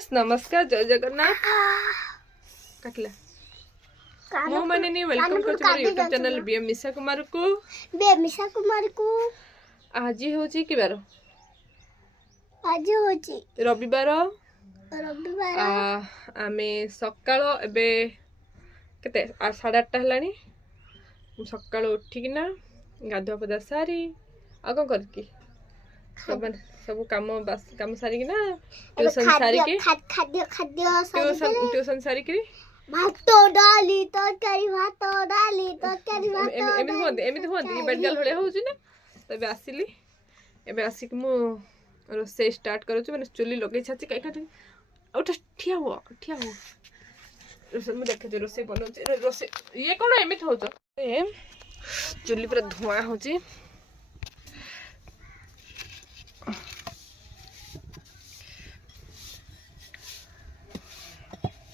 Friends नमस्कार जय जगन्नाथ काटला मो माने वेलकम करछु मोर YouTube चैनल बीएम मिशा कुमार को आज होची कि बार आज होची रविवार आमे सकाळ एबे केते 8:30 हलानी सकाळ उठिकिना गाधुआ पदा सारी आ को करकी सब काम सारी कि ना ट्यूशन सारी के खाद्य ट्यूशन सारी के भात डाली तरकारी भात डाली तरकारी भात एमिति होंदी बेडगाल होले होउची ना तबे आसिली एबे आसिक मु रोसे स्टार्ट करू छु माने चुली लगे छाची काई काटी उठ ठिया हो रोसे मु देखे रोसे बनो रोसे ये कोन एमिति होतो ए चुली पर धुआं होची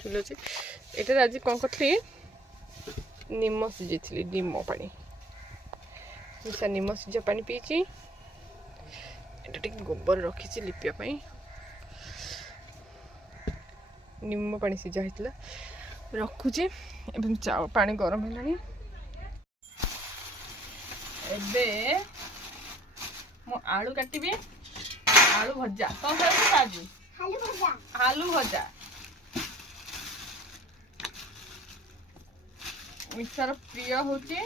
चुलो छी एटा आज कोन करथली निम्म सिजेथली निम्म पानी मिसा निम्म सिजा पानी पीची एटा टिक गोबर रखी छी लिपिया पई निम्म पानी सिजा हितला रखु छी एबे चाव पानी गरम हेलानी एबे मो आलू काटिबे आलू भजा तो करबे आज आलू भजा मिक्सर प्रिय होची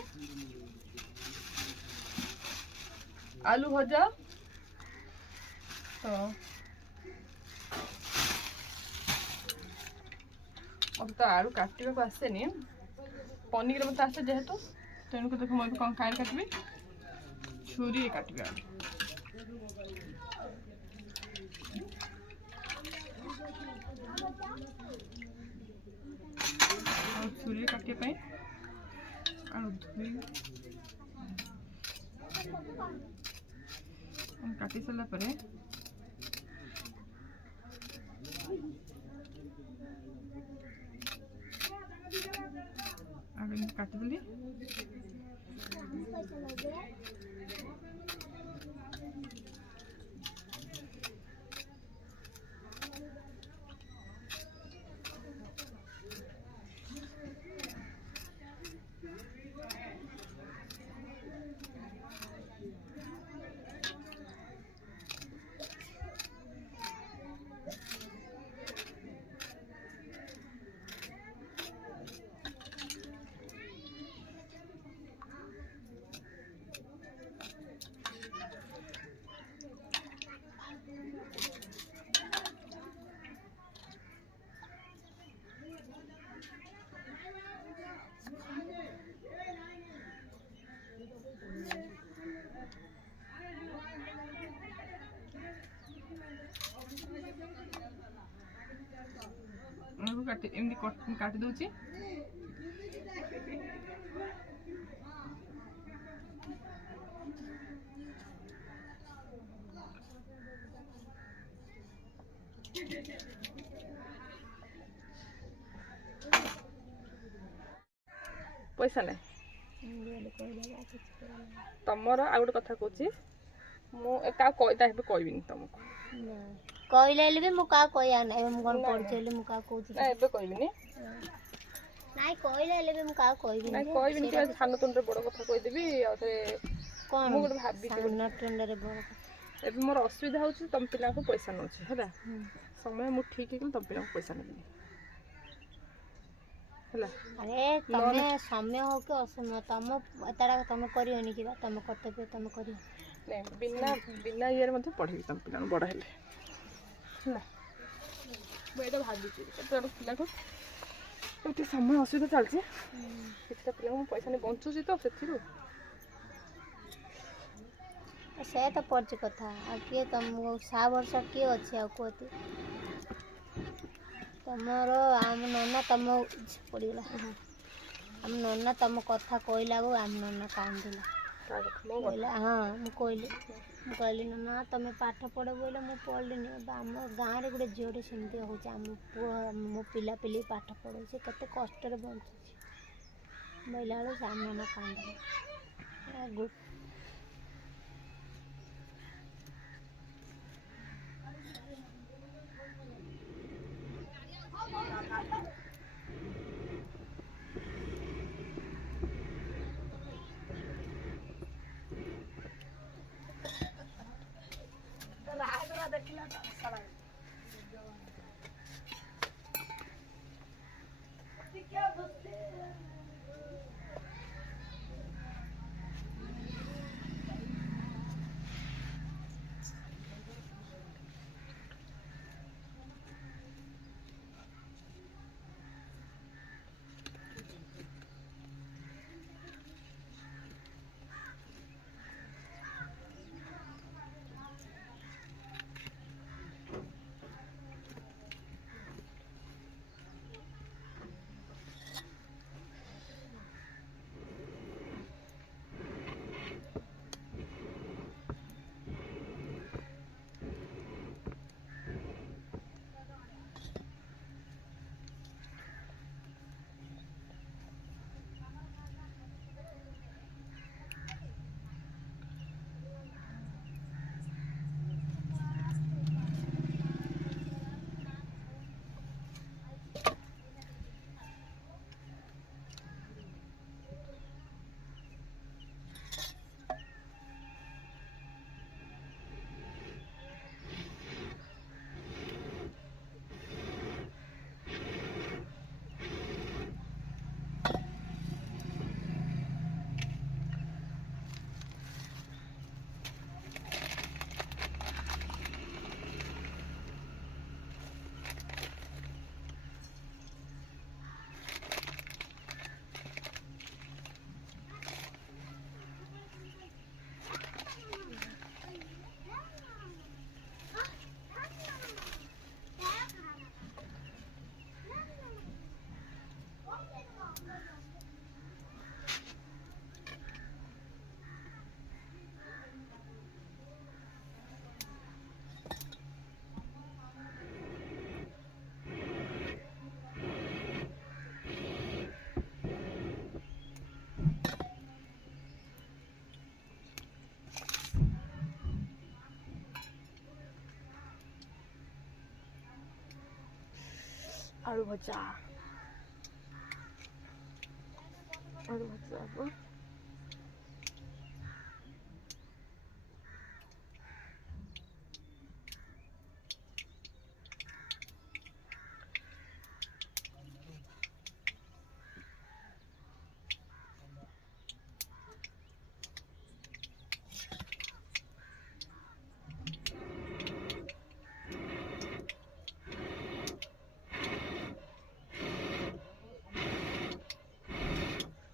आलू भजा तो अब तो आलू काटिबे को आसे नि पनीर मत आसे जेहेतु तेणु को देखो मैं कौन खाए काटबी छुरी काटबे छुरी काटे पे धुई काटी सारा पर काटिदेली काटी दूची पैसा ना तमर आ गोटे कथा कहूँ कहबिनी तुमको कहले भी मु का कहया नै मु कोन पढछले मु का कहूची ना एबे कहबिनी नाइ कहले भी मु का कहबिनी ना कहबिनी कि सानो तुंडरे बड़ कथा कहि देबी आ थे कोन मु गोटे भाबी सानो तुंडरे बड़ एबे मोर असुविधा होची तुम पिला को पैसा नोची हला समय मु ठीक है तुम पिला को पैसा नै हला अरे तमे समय हो के असमय तम एतडा तमे करियोनी कि तमे कर्तव्य तमे करियो नै बिना यार मध्ये पढी तुम पिला बड़ हेले ना बेटा भाभी केते पिला को एते समय असुविधा चलछि किछटा पिला को पैसा नै बंचुछि तो सेथिरु से तो पड़छ कथा आ के तुम 6 वर्ष के अछि आ कोती तमरो आम नन्ना तम पड़ीला आम नन्ना तम कथा कहला गो आम नन्ना कांदिला हाँ मु कहली ना तुम पाठ पढ़ बोले मुझे पढ़ली आम गाँव में गोटे झीटे सेमती हो मो पिला पिली पाठ पढ़े केते कष्ट बंचुची बोला बेलू सामने कांद आलू भजा हब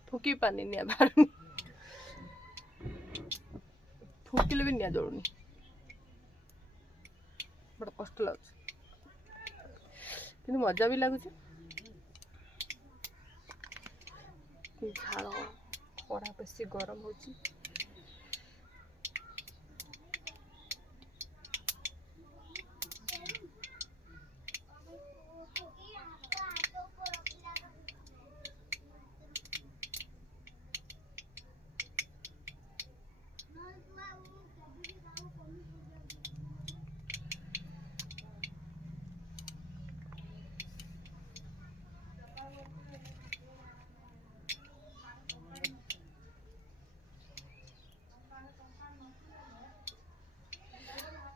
फुकी पानी निया बाहर फुकिले भी निया जोड़नी बड़ा कष्ट लगुच कि मजा भी लगुच झाड़ खरा बेसी गरम हो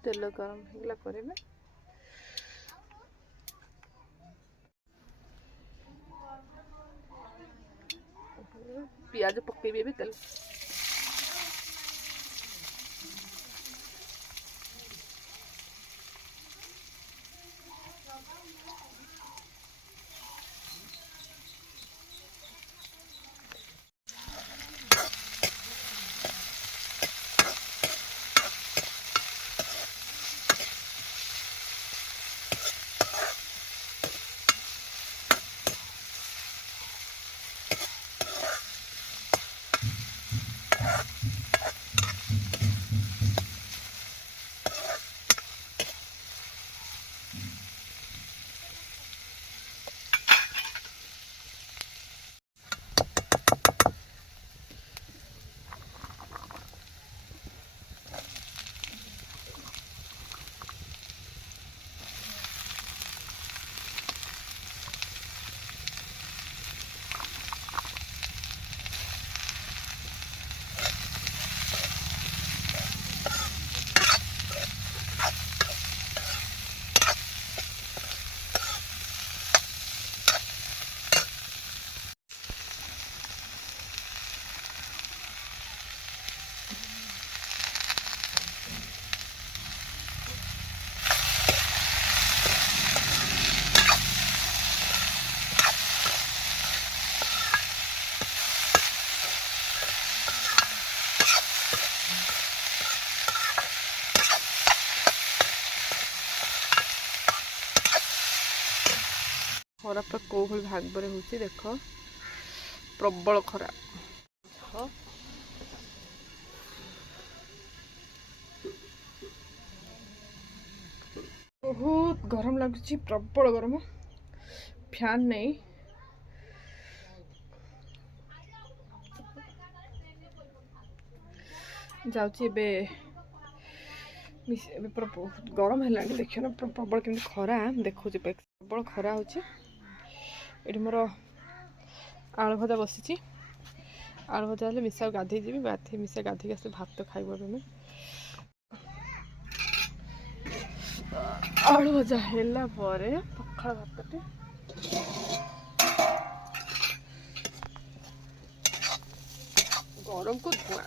तेल गरम होगा पर पियाज पकेबे भी तेल खरा पर कौ भाई भाग हो देख प्रबल खरा बहुत गरम लगुच प्रबल गरम फैन नहीं जाऊँगी बहुत गरम है देखिए ना प्रबल केमती खरा देखो प्रबल खरा हो ये मोर आलू भजा बसी आलू भजा हेल्ले मिसा गाधे जी गाधे मिसा गाधे आस भात खाइब तुम आलू भजा है पखाड़ भातटे गरम को धुआ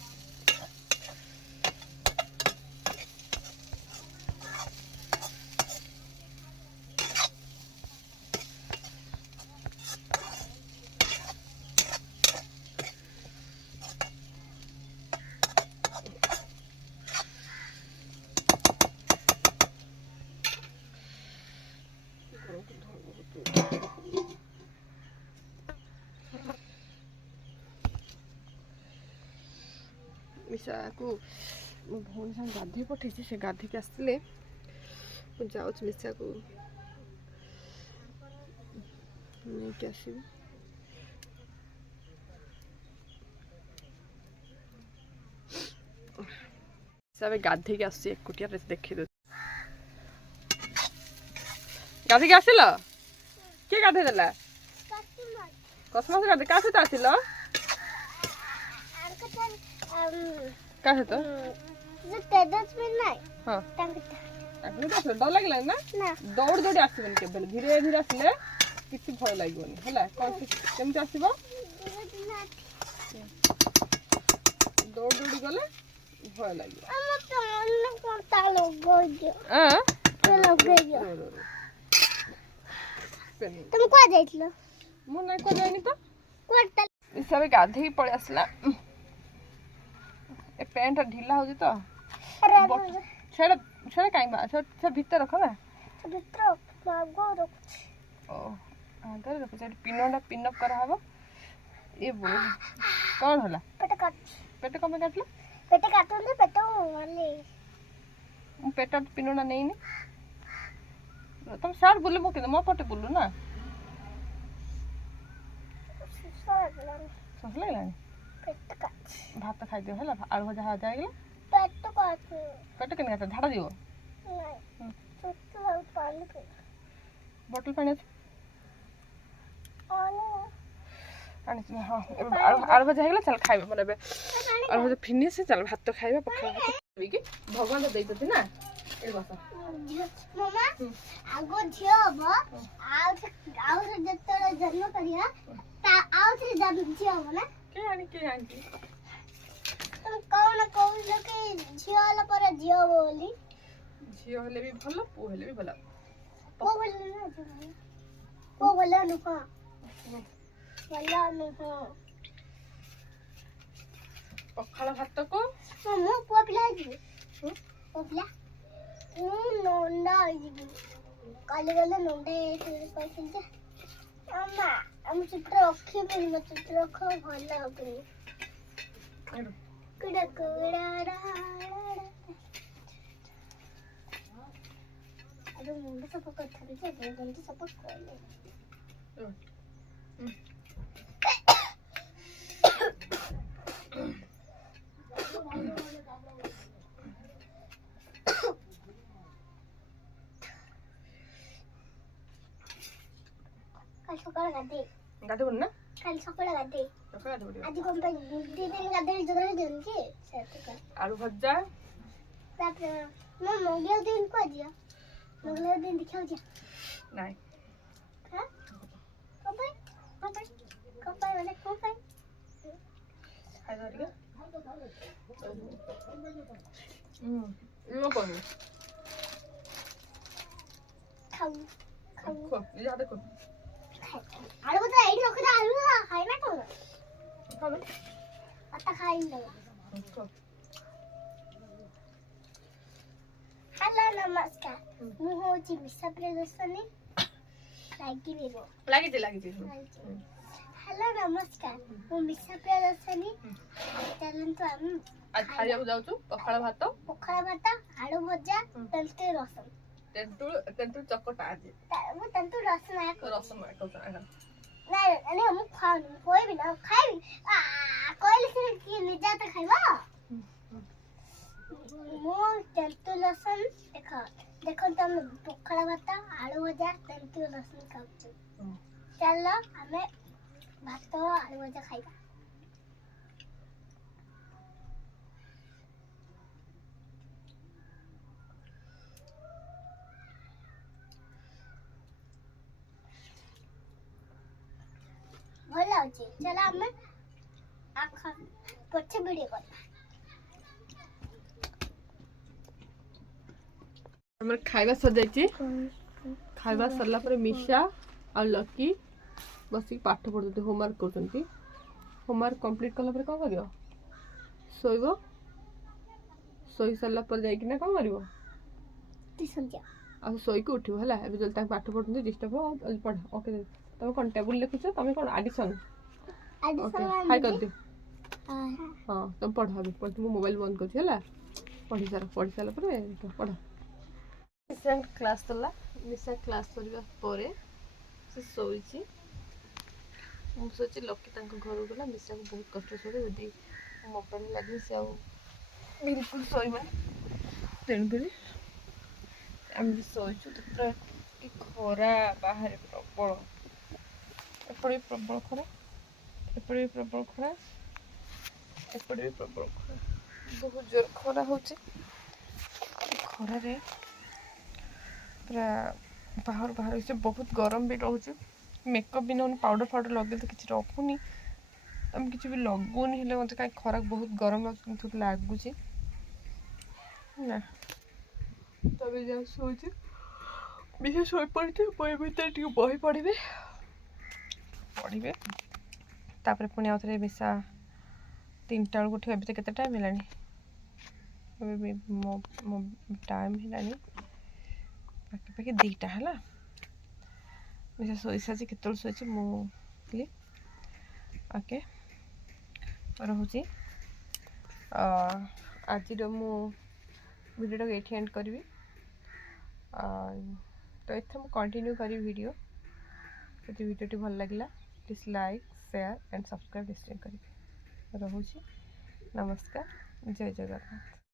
मिसा को मो भौणी साथ गाधे पठे से गाधिक आसले जाऊँ मिसा को नहीं आसबि सब गाधे के आस एकुटिया देखी दे गाधे के आसिल କିଏ ଗାଧେଇ ଦେଲା କସମାସ ଗାଧେ କାହା ସହିତ ଆସିଲ କାହା ସହିତ ହଁ ଡର ଲାଗିଲାନି ନା ଦୌଡ଼ି ଦୌଡ଼ି ଆସିବନି କେବେ ଧୀରେ ଧୀରେ ଆସିଲେ କିଛି ଭୟ ଲାଗିବନି ହେଲା କେମିତି ଆସିବ ଦୌଡ଼ି ଦୌଡ଼ି ଗଲେ ଭୟ ଲାଗିବ ତମେ କୁଆ ଯାଇଥିଲ ମୁଁ ନାଇଁ କୁଆ ଯାଇନି ତ ହିସାବରେ ଗାଧେଇକି ପଳେଇ ଆସିଲା ଏ ପ୍ୟାଣ୍ଟ ଢିଲା ହଉଛି ତ ସେଟା ସେଟା କାଇଁ ବା ସେ ଭିତରେ ରଖ ନା ଓ ଆଗରେ ରଖ ସେଠି ପିନ୍ଅପ୍ କରାହବ ଏ ବୋଉ କଣ ହେଲା ପେଟ କଣ ପାଇଁ କାଟିଲା ପେଟ କାଟୁନି ପେଟ ମୁଁ ପେଟ ପିନଟା ନେଇନି ତମେ ସାର୍ ବୁଲି ପକେଇ ମୋ ପଟେ ବୁଲୁ ନା ଶୋଷ ଲାଗିଲାଣି ଭାତ ଖାଇଦିଅ ହେଲା ଆଳୁ ଭଜା ହେଇଗଲା ପେଟ କେମିତି କାଟ ଝାଡ଼ା ଯିବ ବୋଟଲ ପାଣି ଅଛି ଆଣିଛି ହଁ ଆଳୁ ଭଜା ହେଇଗଲା ଚାଲ ଖାଇବା ମାନେ ଏବେ ଆଳୁ ଭଜା ଫିନିଶ ଚାଲ ଭାତ ଖାଇବା ପଖାଳ ଭାତ ଭଗବାନ ତ ଦେଇଛନ୍ତି ନା ଏଠି ବସ ଆଗ ଝିଅ ହବ ଆଉ ଯେତେବେଳେ ଜନ୍ମ କରିବା ଆଉ ଝିଅ ହବ ନା କିଏ ଆଣିଛି ତମେ କଣ କହୁଛ କି ଝିଅ ହେଲା ପରେ ଝିଅ ହବ ବୋଲି ଝିଅ ହେଲେ ବି ଭଲ ପୁଅ ହେଲେ ବି ଭଲ ପୁଅ ଭଲ ନୁହଁ ପଖାଳ ଭାତକୁ ମୁଁ ପୁଅ ପିଲା ହେଇଯିବି ପୁଅ ପିଲା ମୁଁ ନଣ୍ଡା ହେଇଯିବି କାଲି ଗଲେ ନଣ୍ଡା କହିଥିଲି ଯେ ଆମ ଚିତ୍ର ରଖିବିନି ମୋ ଚିତ୍ର ରଖ ଭଲ ହବନି ମୁଣ୍ଡ ସଫା କରିଥାନ୍ତି ଯେ ମୁଣ୍ଡ ସଫା କଲେ ସକାଳେ ଗାଧେଇବୁନି ନା କାଲି ସକାଳେ ଗାଧେଇ ଆଜି କଣ ପାଇଁ 2 ଦିନ ଗାଧେଇ ଦିଅନ୍ତି ଆଳୁ ଭଜା ତାପରେ ମୋ ମଙ୍ଗଳ ଦିନ କୁଆ ଯିବା ମଙ୍ଗଳ ଦିନ ଦେଖିବାକୁ ଯିବା ନାଇଁ କଣ ପାଇଁ ଖାଇବା ଟିକେ ଇଏ କଣ ଖାଉ ଯାହା ଦେଖ ଆଳୁ ଭଜା ଏଇଠି ରଖିଦେ ଆଳୁ ଖାଇନା କଣ ଖାଇନି ହ୍ୟାଲୋ ନମସ୍କାର ମୁଁ ହଉଛି ମିଶା ପ୍ରିୟଦର୍ଶିନୀ ଲାଗିଛି ହ୍ୟାଲୋ ନମସ୍କାର ମୁଁ ମିଶା ପ୍ରିୟଦର୍ଶିନୀ ଚାଲନ୍ତୁ ଆମେ ଆଜି ଖାଇବାକୁ ଯାଉଛୁ ପଖାଳ ଭାତ ଆଳୁ ଭଜା ତେନ୍ତୁଳି ରସମ ତେନ୍ତୁଳି ଚକଟା ଆଜି ମୁଁ ତେନ୍ତୁଳି ରସମ ନାଇଁ ମୁଁ ଖାଉନି ମୁଁ କହିବି ନା ଖାଇବି କହିଲି ସେ କି ନିଜେ ହାତ ଖାଇବ ମୁଁ ତେନ୍ତୁଳି ରସମ ଦେଖନ୍ତୁ ଆମେ ପଖାଳ ଭାତ ଆଳୁ ଭଜା ତେନ୍ତୁଳି ରସମ ଖାଉଛୁ ଚାଲ ଆମେ ଭାତ ଆଳୁ ଭଜା ଖାଇବା ଭଲ ଲାଗୁଛି ଚାଲ ଆମେ ପଛେ ଭିଡ଼ିଓ କରିବା ଆମର ଖାଇବା ସରିଯାଇଛି ଖାଇବା ସରିଲା ପରେ ମିଶା ଆଉ ଲକି ବସିକି ପାଠ ପଢୁଛନ୍ତି ହୋମୱାର୍କ କରୁଛନ୍ତି ହୋମୱାର୍କ କମ୍ପ୍ଲିଟ୍ କଲା ପରେ କ'ଣ କରିବ ଶୋଇବ ଶୋଇ ସାରିଲା ପରେ ଯାଇକିନା କ'ଣ କରିବ ଆଉ ଶୋଇକି ଉଠିବ ହେଲା ଏବେ ଯଦି ତାଙ୍କୁ ପାଠ ପଢୁଛନ୍ତି ଡିଷ୍ଟର୍ବ ହବ ପଢ ଓକେ ତମେ କ'ଣ ଟେବୁଲ ଲେଖୁଛ ତମେ କ'ଣ ଆଡିସନ ହାଇ କରିଦିଅ ହଁ ତମେ ପଢ ଏବେ ମୁଁ ମୋବାଇଲ ବନ୍ଦ କରୁଛି ହେଲା ପଢି ସାରିଲା ପରେ ପଢ ମିଶା କ୍ଲାସ୍ ସରିଲା ମିଶା କ୍ଲାସ୍ ସରିବା ପରେ ସେ ଶୋଇଛି ମୁଁ ଶୋଇଛି ଲକି ତାଙ୍କ ଘରକୁ ଗଲା ମିଶାକୁ ବହୁତ କଷ୍ଟ ଶୋଇବ ଯଦି ମୋବାଇଲ ଲାଗିଲେ ସେ ଆଉ ବିଲକୁଲ ଶୋଇବନି ତେଣୁକରି ଆମେ ଶୋଇଛୁ ପୁରା ଖରା ବାହାରେ ପ୍ରବଳ एपटे भी प्रबल खरा एपटे भी प्रबल खरा एपटे भी प्रबल खरा बहुत जोर खरा हो खरारे पूरा बाहर बाहर से बहुत गरम भी रोचे मेकअप भी ना पाउडर फाउडर लगे तो किसी रखुनी तुम किसी भी लगुनि हेले मत कहीं खरा बहुत गरम लगुच ना तब जा सोचे विशेष शो पड़े बही भितर टे बही पढ़े पढ़े तापर पुणी आउ थे मिसा 3टा बेलू उठे अभी तो केते टाइम है मो टाइम है पाखिपाखि 2टा है मिसा शोई सारी केत शोची मुझे ओके रोचे आज मु वीडियो ये एंड करी तो इतना मुझे कंटिन्यू करी वीडियो यदि वीडियो भल लगे please like share and subscribe निश्चय करेंगे रोचे नमस्कार जय जगन्नाथ।